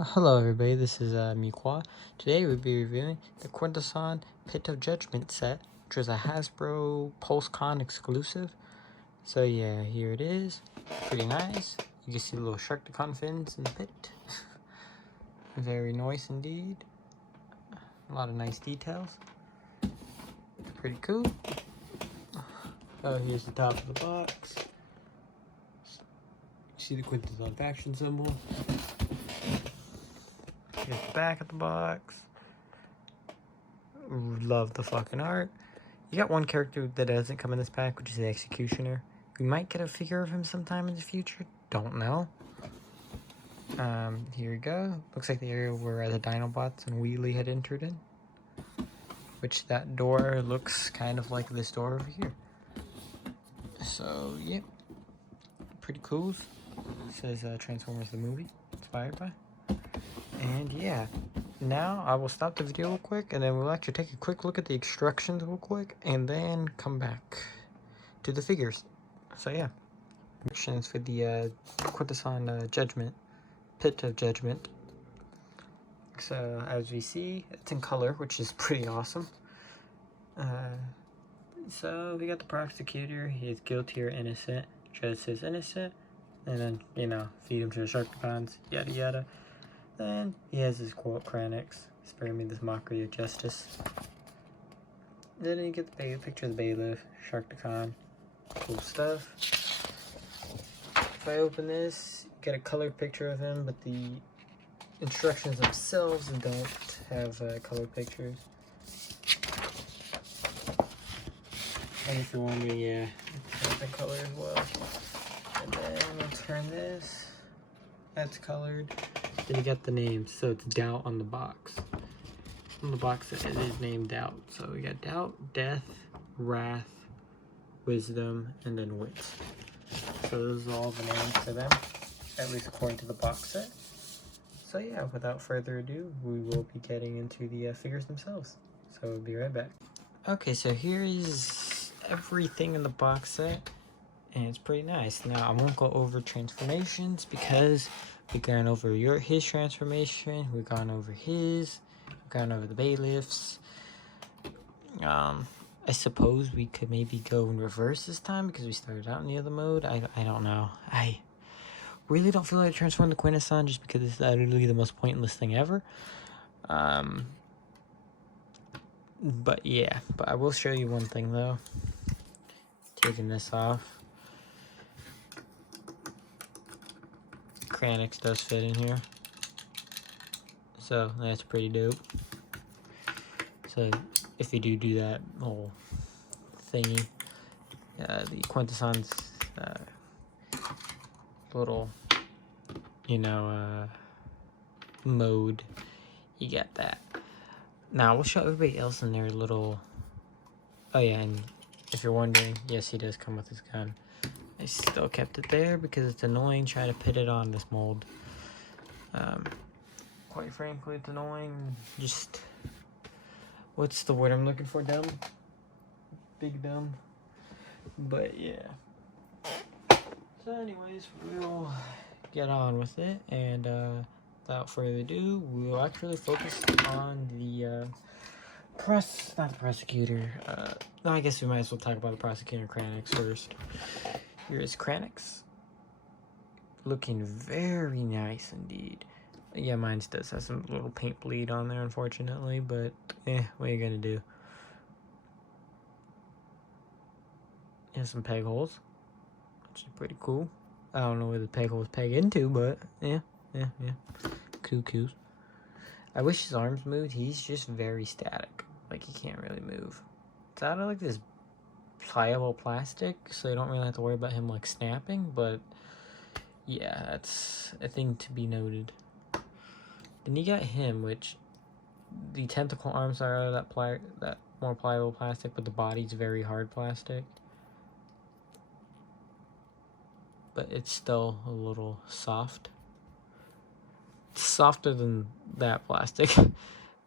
Hello everybody, this is Miqua. Today we'll be reviewing the Quintesson Pit of Judgment set, which was a Hasbro PulseCon exclusive. So yeah, here it is. Pretty nice. You can see the little Sharkticon fins in the pit. Very nice indeed. A lot of nice details. Pretty cool. Oh, here's the top of the box. See the Quintesson faction symbol. Here's the back of the box. Love the fucking art. You got one character that doesn't come in this pack, which is the Executioner. We might get a figure of him sometime in the future. Don't know. Here we go. Looks like the area where the Dinobots and Wheelie had entered in. Which that door looks kind of like this door over here. So, yeah. Pretty cool. It says Transformers the movie. Inspired by. And yeah. Now I will stop the video real quick, and then we'll actually take a quick look at the instructions real quick, and then come back to the figures. So yeah, instructions for the Quintesson Judgement, Pit of Judgment. So as we see, it's in color, which is pretty awesome. So we got the prosecutor. He is guilty or innocent. Judge says innocent, and then feed him to the Sharkticons, yada yada. Then he has his quote, Kranix, spare me this mockery of justice. Then you get the picture of the bailiff, Sharkticon, cool stuff. If I open this, you get a colored picture of him, but the instructions themselves don't have colored pictures. And if you're wondering, yeah, it's the color as well. And then we'll turn this, that's colored. Then you got the names, so it's Doubt on the box. On the box it is named Doubt. So we got Doubt, Death, Wrath, Wisdom, and then Wit. So those are all the names for them, at least according to the box set. So yeah, without further ado, we will be getting into the figures themselves. So we'll be right back. Okay, so here is everything in the box set, and it's pretty nice. Now I won't go over transformations because we've gone over his transformation, we've gone over we've gone over the bailiffs. I suppose we could maybe go in reverse this time because we started out in the other mode. I don't know. I really don't feel like transforming the Quintesson just because it's literally the most pointless thing ever. But yeah, but I will show you one thing though. Taking this off. Kranix does fit in here, so that's pretty dope. So if you do that whole thingy, the Quintesson's little mode, you get that. Now we'll show everybody else in their little. Oh yeah, and if you're wondering, yes, he does come with his gun. I still kept it there because it's annoying trying to put it on this mold. Quite frankly, it's annoying. Just, what's the word I'm looking for? Dumb? Big dumb. But yeah. So anyways, we'll get on with it, and without further ado, we'll actually focus on the not the prosecutor. No, I guess we might as well talk about the prosecutor Kranix first. Here is Kranix. Looking very nice indeed. Yeah, mine does have some little paint bleed on there, unfortunately, but what are you gonna do? Has some peg holes, which is pretty cool. I don't know where the peg holes peg into, but yeah. Cuckoos. I wish his arms moved. He's just very static. Like, he can't really move. It's out of like this pliable plastic, so you don't really have to worry about him like snapping, but yeah, that's a thing to be noted. Then you got him, which the tentacle arms are out of that more pliable plastic, but the body's very hard plastic. But it's still a little soft. It's softer than that plastic,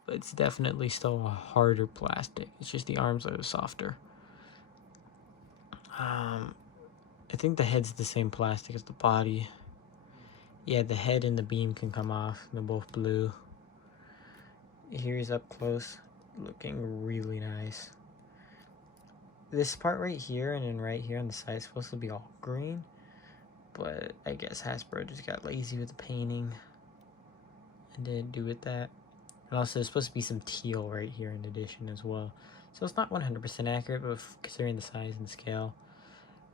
but it's definitely still a harder plastic. It's just the arms are softer. I think the head's the same plastic as the body. Yeah, the head and the beam can come off. They're both blue. Here's up close, looking really nice. This part right here and then right here on the side is supposed to be all green, but I guess Hasbro just got lazy with the painting and didn't do it that. And also there's supposed to be some teal right here in addition as well. So it's not 100% accurate, but considering the size and scale,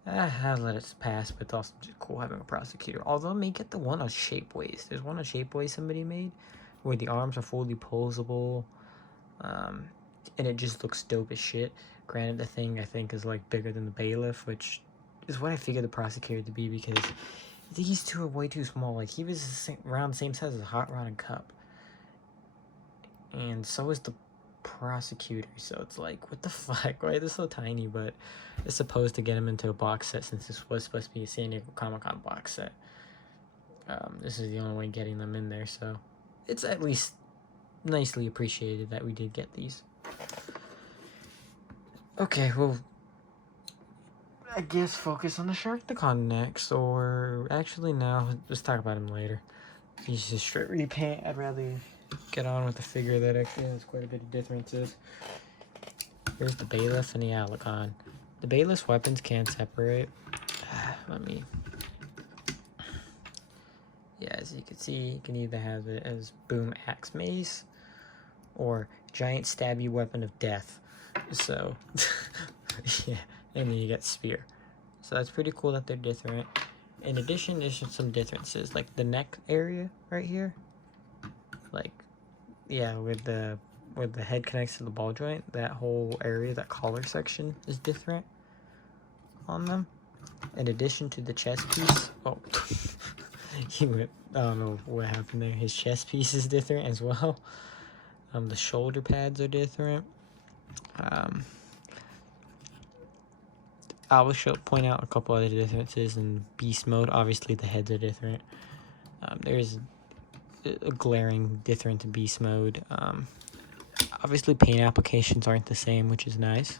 I'll let it pass, but it's also just cool having a prosecutor. Although I may get the one on Shapeways. There's one on Shapeways somebody made where the arms are fully posable, and it just looks dope as shit. Granted, the thing I think is like bigger than the bailiff, which is what I figured the prosecutor to be, because these two are way too small. Like, he was around the same size as a Hot Rod and Cup, and so is the prosecutor. So it's like, what the fuck? Why is this so tiny? But it's supposed to get him into a box set, since this was supposed to be a San Diego Comic-Con box set. This is the only way getting them in there, so it's at least nicely appreciated that we did get these. Okay, well, I guess focus on the Sharkticon next, or actually no, let's talk about him later. He's just straight repaint. I'd rather get on with the figure that actually has quite a bit of differences. Here's the bailiff and the Alicon. The bailiff's weapons can separate. Yeah, as you can see, you can either have it as boom axe mace or giant stabby weapon of death. So, yeah, and then you get spear. So that's pretty cool that they're different. In addition, there's some differences, like the neck area right here. Like, yeah, where the head connects to the ball joint, that whole area, that collar section is different on them. In addition to the chest piece, oh, I don't know what happened there. His chest piece is different as well. The shoulder pads are different. I will point out a couple other differences in beast mode. Obviously, the heads are different. There's a glaring difference in beast mode. Obviously, paint applications aren't the same, which is nice.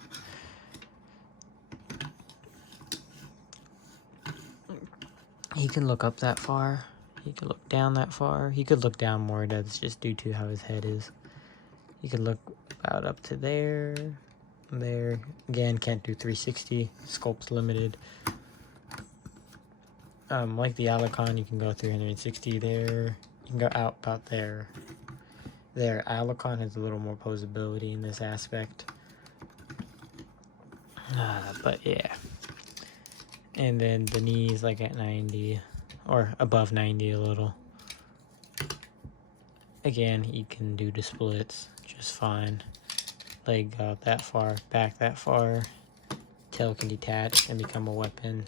He can look up that far. He can look down that far. He could look down more. That's just due to how his head is. He could look about up to there. There. Again, can't do 360. Sculpt's limited. Like the Alicon, you can go 360 there. You can go out about there. There. Alicon has a little more posability in this aspect. But yeah. And then the knees like at 90 or above 90 a little. Again, he can do the splits just fine. Leg out that far, back that far. Tail can detach and become a weapon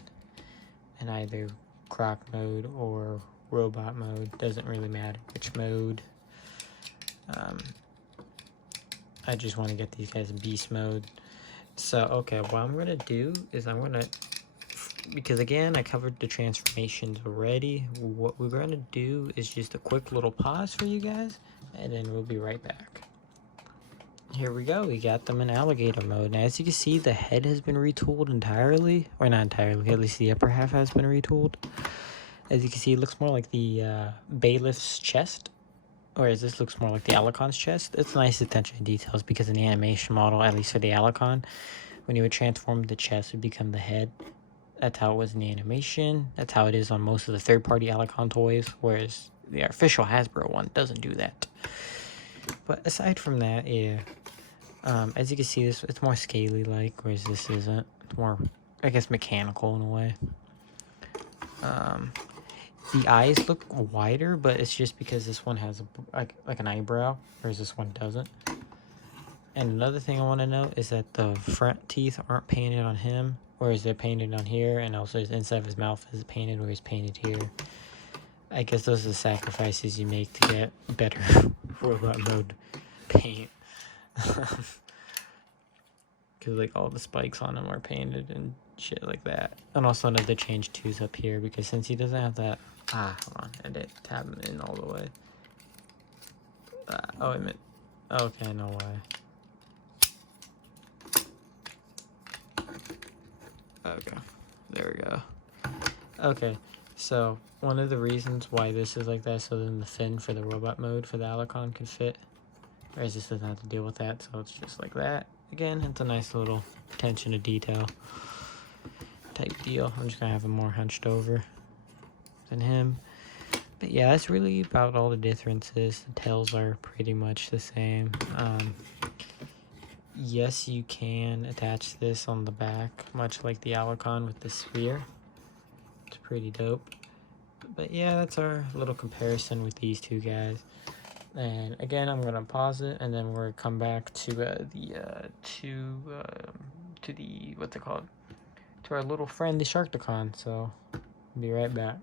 in either croc mode or robot mode. Doesn't really matter which mode. I just want to get these guys in beast mode. So, okay, what I'm going to do is I'm going to, because again, I covered the transformations already. What we're going to do is just a quick little pause for you guys, and then we'll be right back. Here we go, we got them in alligator mode. Now, as you can see, the head has been retooled entirely, or not entirely, at least the upper half has been retooled. As you can see, it looks more like the bailiff's chest, whereas this looks more like the Alicon's chest. It's nice attention to details, because in the animation model, at least for the Alicon, when you would transform the chest, it would become the head. That's how it was in the animation. That's how it is on most of the third-party Alicon toys, whereas the official Hasbro one doesn't do that. But aside from that, yeah, as you can see, it's more scaly-like, whereas this isn't. It's more, I guess, mechanical in a way. The eyes look wider, but it's just because this one has like an eyebrow, whereas this one doesn't. And another thing I want to note is that the front teeth aren't painted on him, whereas they're painted on here, and also his inside of his mouth is painted, where he's painted here. I guess those are the sacrifices you make to get better robot mode paint. Because like all the spikes on him are painted and shit like that. And also another change too is up here, because since he doesn't have that, hold on, I didn't tab him in all the way. Oh, I meant, okay, I know why. Okay, there we go. Okay, So one of the reasons why this is like that, so then the fin for the robot mode for the Alicon could fit, whereas this doesn't have to deal with that, so it's just like that. Again, it's a nice little attention to detail type deal. I'm just gonna have him more hunched over than him. But yeah, that's really about all the differences. The tails are pretty much the same. Yes, you can attach this on the back, much like the Alicon with the sphere. It's pretty dope. But yeah, that's our little comparison with these two guys. And again, I'm gonna pause it, and then we're gonna come back to the what's it called? To our little friend, the Sharkticon. So, be right back.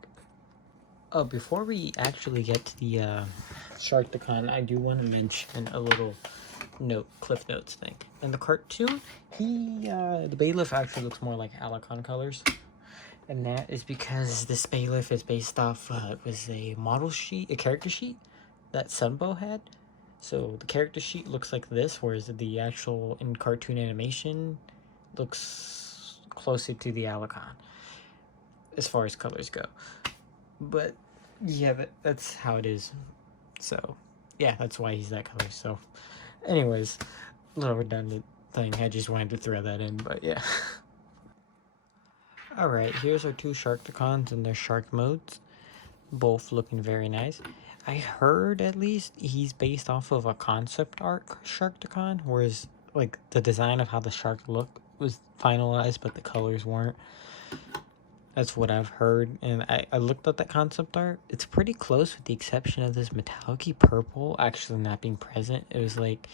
Oh, before we actually get to the Sharkticon, I do want to mention a little cliff notes thing. In the cartoon, the bailiff actually looks more like Alicon colors, and that is because this bailiff is based off it was a model sheet, a character sheet that Sunbow had. So the character sheet looks like this, whereas the actual in cartoon animation looks closer to the Alicon as far as colors go. But yeah, that's how it is. So yeah, that's why he's that color. So anyways, a little redundant thing. I just wanted to throw that in, but yeah. Alright, here's our two Sharkticons and their shark modes. Both looking very nice. I heard, at least, he's based off of a concept art Sharkticon, whereas like the design of how the shark looked was finalized, but the colors weren't. That's what I've heard, and I looked at that concept art. It's pretty close with the exception of this metallic-y purple actually not being present. It was like,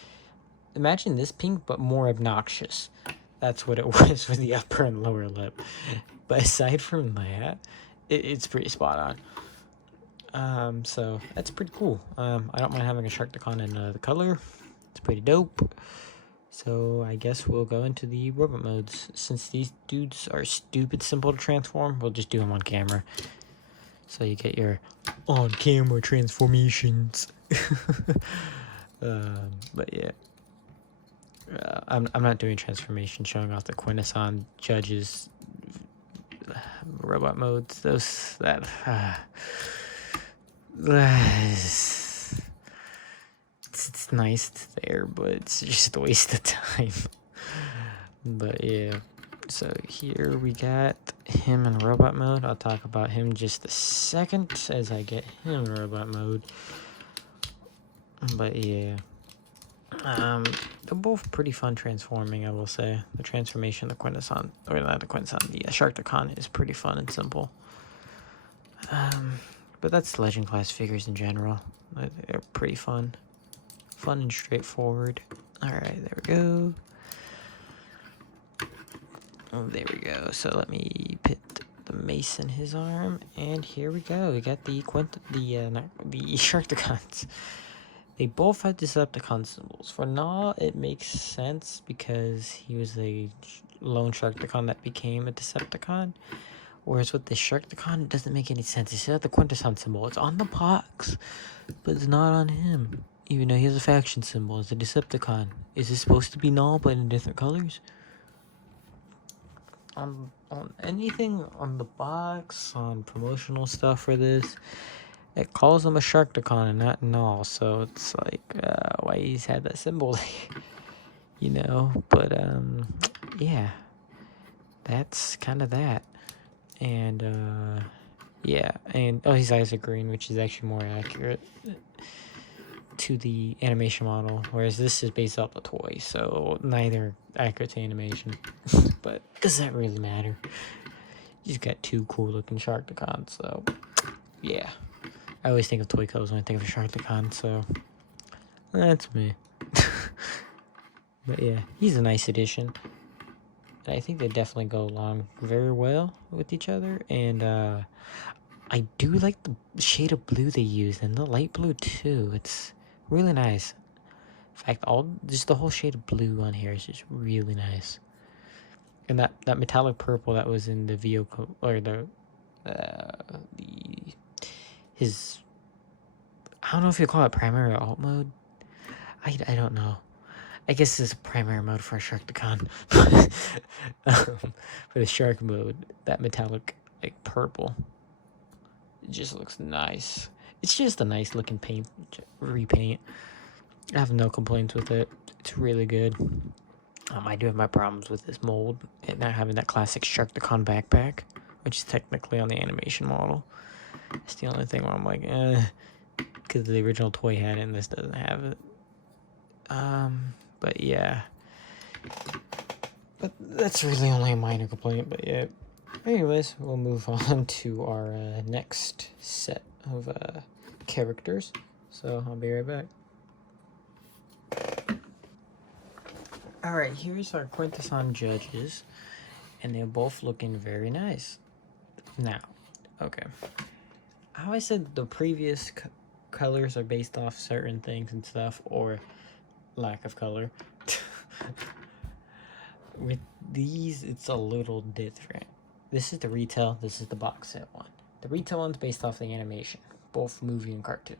imagine this pink, but more obnoxious. That's what it was for the upper and lower lip. But aside from that, it's pretty spot on. So that's pretty cool. I don't mind having a Sharkticon in the color. It's pretty dope. So I guess we'll go into the robot modes. Since these dudes are stupid simple to transform, we'll just do them on camera. So you get your on-camera transformations. But yeah. I'm not doing transformation, showing off the Quintesson Judges robot modes. It's nice, it's there, but it's just a waste of time. But yeah, so here we got him in robot mode. I'll talk about him just a second as I get him in robot mode. But yeah, they're both pretty fun transforming, I will say. The transformation, the Quintesson, or not the Quintesson, the Sharkticon is pretty fun and simple. But that's Legend class figures in general. They're pretty fun. Fun and straightforward. Alright, there we go. Oh, there we go. So let me put the mace in his arm, and here we go. We got the Sharkticons. They both have Decepticon symbols. For Gnaw, it makes sense because he was a lone Sharkticon that became a Decepticon. Whereas with the Sharkticon, it doesn't make any sense. You see that the Quintesson symbol, it's on the box, but it's not on him. Even though he has a faction symbol, it's a Decepticon. Is this supposed to be Gnaw, but in different colors? On anything on the box, on promotional stuff for this, it calls him a Sharkticon and not Gnaw, so it's like, why he's had that symbol, you know? But, yeah, that's kind of that. And, yeah, and, oh, his eyes are green, which is actually more accurate to the animation model, whereas this is based off the toy, so neither accurate to animation. But does that really matter? You just got two cool looking Sharkticons, so yeah. I always think of toy colors when I think of a Sharkticon, so that's me. But yeah, he's a nice addition. I think they definitely go along very well with each other, and I do like the shade of blue they use, and the light blue too. It's really nice. In fact, just the whole shade of blue on here is just really nice. And that metallic purple that was in the vehicle, or his, I don't know if you call it primary or alt mode. I don't know. I guess it's a primary mode for a Sharkticon. For the shark mode, that metallic like purple It just looks nice. It's just a nice looking paint, repaint. I have no complaints with it. It's really good. I do have my problems with this mold and not having that classic Sharkticon backpack, which is technically on the animation model. It's the only thing where I'm like, because the original toy had it and this doesn't have it. But yeah. But that's really only a minor complaint, but yeah. Anyways, we'll move on to our next set of characters. So I'll be right back. Alright, here's our Quintesson judges, and they're both looking very nice. Now, okay. How I said the previous colors are based off certain things and stuff, or lack of color. With these, it's a little different. This is the retail, this is the box set one. The retail one's based off the animation, both movie and cartoon.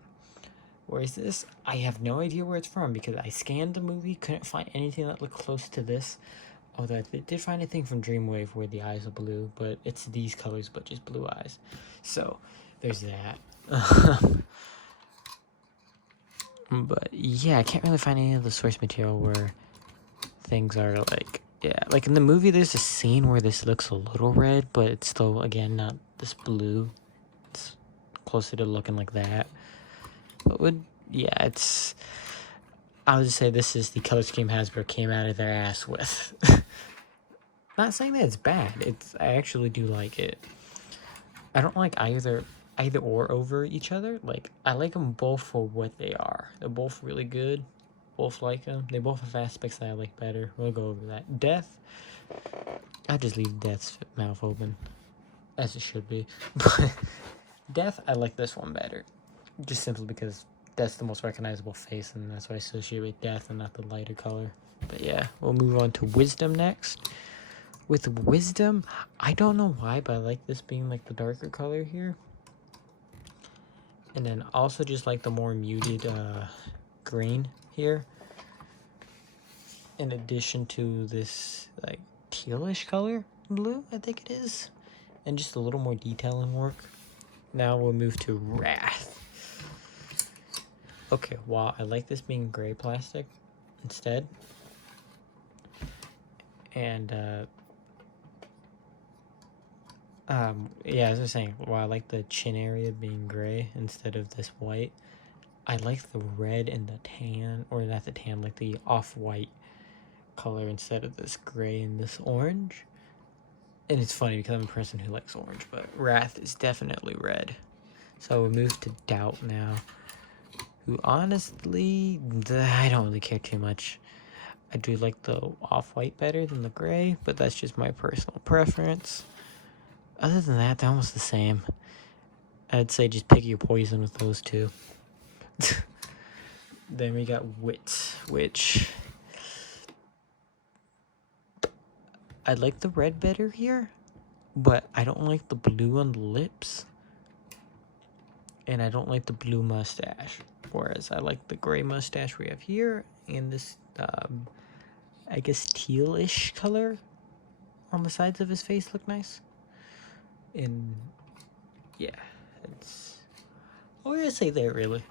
Whereas this, I have no idea where it's from because I scanned the movie, couldn't find anything that looked close to this. Although I did find a thing from Dreamwave where the eyes are blue, but it's these colors but just blue eyes. So, there's that. But yeah, I can't really find any of the source material where things are like, yeah, like in the movie there's a scene where this looks a little red, but it's still, again, not this blue. It's closer to looking like that. But yeah, it's, I would just say this is the color scheme Hasbro came out of their ass with. Not saying that it's bad. I actually do like it. I don't like either or over each other. Like, I like them both for what they are. They're both really good. Both like them. They both have aspects that I like better. We'll go over that. Death, I just leave Death's mouth open, as it should be. But Death, I like this one better. Just simply because that's the most recognizable face, and that's what I associate with Death and not the lighter color. But yeah, we'll move on to Wisdom next. With Wisdom, I don't know why, but I like this being like the darker color here. And then also just like the more muted green here. In addition to this like tealish color, blue, I think it is. And just a little more detailing work. Now we'll move to Wrath. Okay, wow, I like this being gray plastic instead. And yeah, as I was saying, while I like the chin area being gray instead of this white, I like the red and the tan, or not the tan, like the off-white color instead of this gray and this orange. And it's funny because I'm a person who likes orange, but Wrath is definitely red. So we'll move to Doubt now, who honestly, I don't really care too much. I do like the off-white better than the gray, but that's just my personal preference. Other than that, they're almost the same. I'd say just pick your poison with those two. Then we got Wit, which I like the red better here, but I don't like the blue on the lips. And I don't like the blue mustache. Whereas I like the gray mustache we have here, and this, I guess, tealish color on the sides of his face look nice. And yeah, it's, what would I say there, really?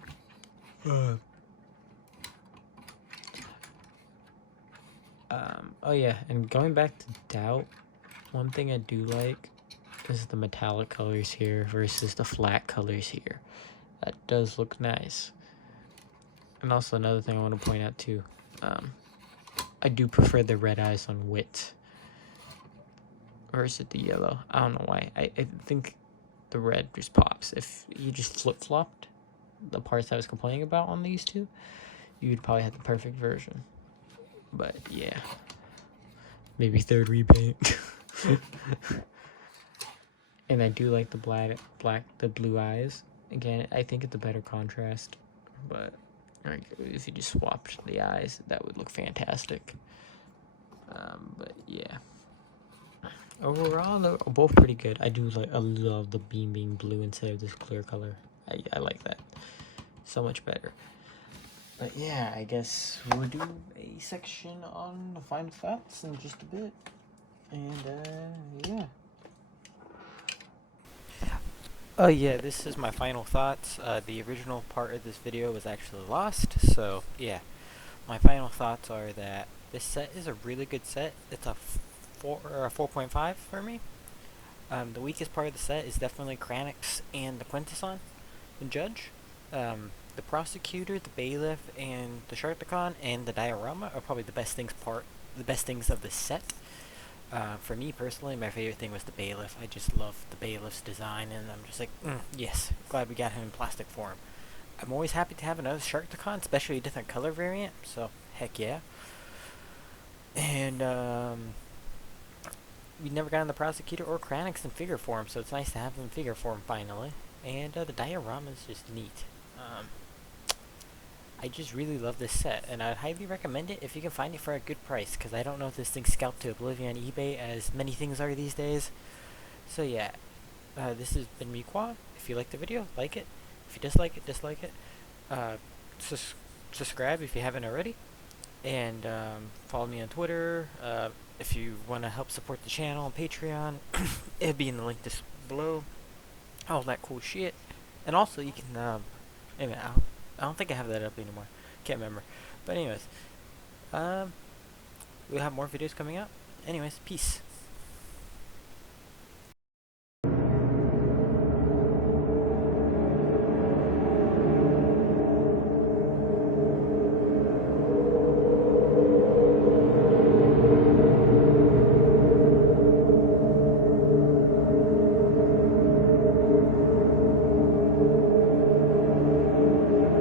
Oh yeah, and going back to Doubt, one thing I do like is the metallic colors here versus the flat colors here. That does look nice. And also another thing I want to point out too, I do prefer the red eyes on Wit versus the yellow. I don't know why. I think the red just pops. If you just flip-flopped the parts I was complaining about on these two, you would probably have the perfect version. But yeah, maybe third repaint. And I do like the the blue eyes. Again, I think it's a better contrast, but like, if you just swapped the eyes, that would look fantastic. But yeah, overall they're both pretty good. I love the beam being blue instead of this clear color. I like that so much better. But yeah, I guess we'll do a section on the final thoughts in just a bit. And yeah. Yeah, this is my final thoughts. The original part of this video was actually lost, so yeah. My final thoughts are that this set is a really good set. It's a 4.5 for me. The weakest part of the set is definitely Kranix and the Quintesson, the Judge. The Prosecutor, the Bailiff, and the Sharkticon and the Diorama are probably the best things of the set. For me personally, my favorite thing was the Bailiff. I just love the Bailiff's design, and I'm just like, yes, glad we got him in plastic form. I'm always happy to have another Sharkticon, especially a different color variant, so heck yeah. And we never got in the Prosecutor or Kranix in figure form, so it's nice to have them in figure form finally. And the diorama is just neat. I just really love this set, and I'd highly recommend it if you can find it for a good price, because I don't know if this thing's scalped to oblivion on eBay, as many things are these days. So yeah, this has been Miqua. If you like the video, like it. If you dislike it, dislike it. Uh, sus Subscribe if you haven't already, and follow me on Twitter. If you want to help support the channel on Patreon, it'll be in the link below. All that cool shit. And also, you can. Anyway, I don't think I have that up anymore. Can't remember. But anyways, um, we'll have more videos coming out. Anyways, peace.